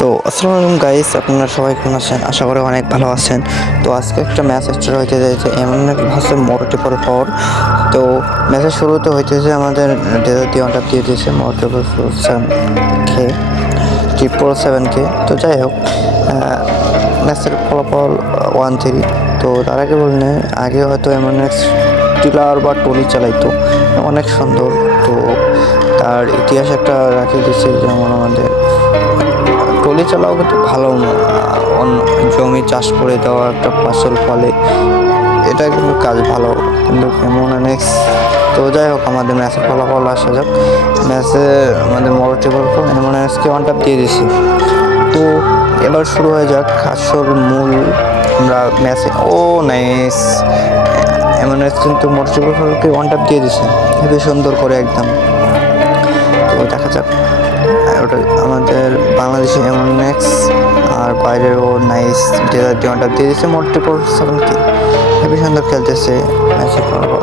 তো আসসালামু আলাইকুম গাইস, আপনারা সবাই কেমন আছেন? আশা করি অনেক ভালো আছেন। তো আজকে একটা ম্যাচ স্টার্ট হইতে যাচ্ছে এমএনএস ভার্সেস মোরটিপল পাওয়ার। তো ম্যাচের শুরুতে হইতেছে আমাদের ডেজার্ট দিয়ে অনটাপ দিয়ে দিয়েছে মোরটিপল কে 777 কে। তো যাই হোক, ম্যাচের ফলাফল 1-3। তো তার আগে বললে আগে হয়তো এমএনএস টিলার বা টলি চালাইতো, অনেক সুন্দর। তো তার ইতিহাস একটা রাখিয়ে দিচ্ছে, যেমন আমাদের টলি চালাও কিন্তু ভালো অন্য জমি চাষ করে দেওয়া একটা ফসল ফলে, এটা কিন্তু কাজ ভালো। কিন্তু কেমন অনেক। তো যাই হোক, আমাদের ম্যাচের ফলাফল আসা যাক। ম্যাচে আমাদের মোরটিপল এমএনএসকে ওয়ান টাপ দিয়ে দিছি। তো এবার শুরু হয়ে যাক আসল মূল। আমরা ম্যাচে নাইস, এমএনএস কিন্তু মোরটিপলকে ওয়ান টাপ দিয়ে দিছে খুবই সুন্দর করে একদম। তো দেখা যাক, ওটা আমাদের বাংলাদেশি এমএনএক্স আর বাইরেও নাইস ডেজার্ট ডিমান্ডার দিয়ে দিচ্ছে মোরটিপল 7কে। খুবই সুন্দর খেলতেছে ম্যাচের ফলাফল।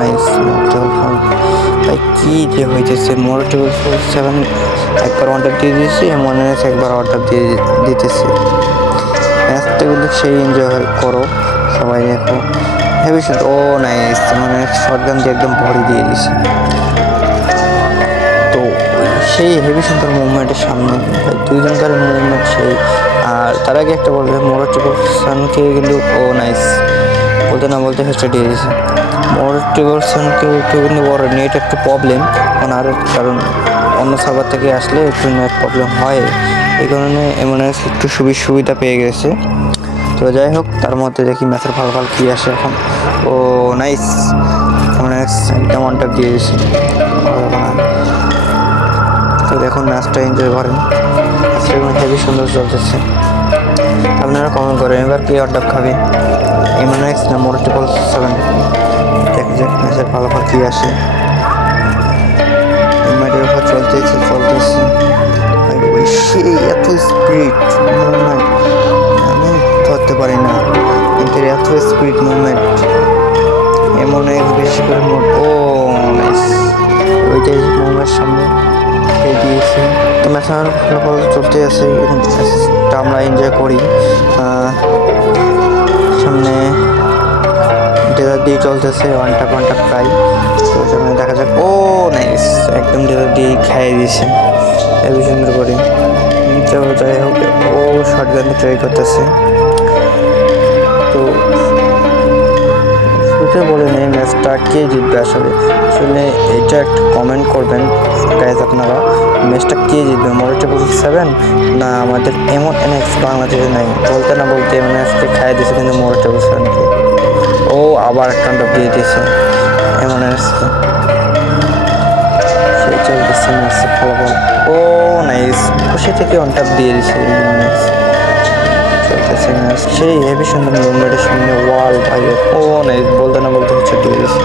নাইস মোরটিপল 7 ভাই, কী যে হইতেছে! মোরটিপল 7 একবার ওয়ান টাপ দিয়ে দিয়েছে, এমএনএক্স একবার ওয়ান টাপ দিয়ে দিতেছে। ম্যাচটা কিন্তু সেই এনজয় করো সবাই, দেখো হেভি সুন্দর। নাইস, মানে শটগান দিয়ে একদম ভরি দিয়ে দিছে। তো সেই হেভি সুন্দর মুভমেন্টের সামনে দুইজনকার মুভমেন্ট সেই। আর তার আগে একটা বলবে, মোরটিপল সানকে কিন্তু নাইস বলতে না বলতে হেস্টে দিয়ে দিয়েছে। মোরটিপল সানকে একটু কিন্তু বড় নেট একটু প্রবলেম, কারণ অন্য সার্ভার থেকে আসলে একটু নেট প্রবলেম হয়, এই কারণে এমএনএস একটু সুবিধা পেয়ে গেছে। তো যাই হোক, তার মধ্যে দেখি ম্যাচের ফলাফল কী আসে এখন। নাইস, এমএনএস একদম ওয়ান টাপ দিয়ে দিয়েছে। তো দেখুন, ম্যাচটা এনজয় করেন, ম্যাচটা হেভি সুন্দর চলতেছে। আপনারা কমেন্ট করেন এবার কে ওয়ান টাপ খাবে, এমএনএক্স না মোরটিপল 7? দেখা যাক ম্যাচের ফলাফল কী আসে। ম্যাচের ব্যাপার চলতেছে সেই এত স্পিড মুভমেন্ট আমি ধরতে পারি না, কিন্তু এত স্পিড মুভমেন্ট এমএনএক্স বেশি করে নাইস, ওইটাই মুভমেন্টের সামনে দিয়েছে। তো ম্যাচের ফলাফল চলতে আছে, ম্যাচটা আমরা এনজয় করি। সামনে ডেজার্ট দিয়ে চলতেছে ওয়ান টাপ প্রায়। তো সামনে দেখা যাক। নাইস, একদম ডেজার্ট দিয়ে খাইয়ে দিয়েছে হেবি সুন্দর করে। তো যাই হোক, শটগান ট্রাই করতেছে। তো শুরুতে বলে নেই ম্যাচটা কে জিতবে আসলে এটা একটা কমেন্ট করবেন গাইজ আপনারা। ম্যাচটা কে জিতবে, মোরটিপল 7 না আমাদের এমএনএক্স? বাংলাদেশে নাই বলতে না বলতে এমএনএক্সকে খাইয়ে দিয়েছে, কিন্তু মোরটিপল 7কে আবার একটা ওয়ান টাপ দিয়ে দিয়েছে এমএনএক্সকে। সেই চলতেছে ম্যাচের ফলাফল। নাইস, খুশি থেকে ওয়ান টাপ দিয়ে দিয়েছে এমএনএক্স। চলতেছে ম্যাচ সেই হেভি সুন্দর মুভমেন্টের সামনে ওয়াল ভাই। নাইস, বলতে না বলতে হচ্ছে দিয়ে দিয়েছে।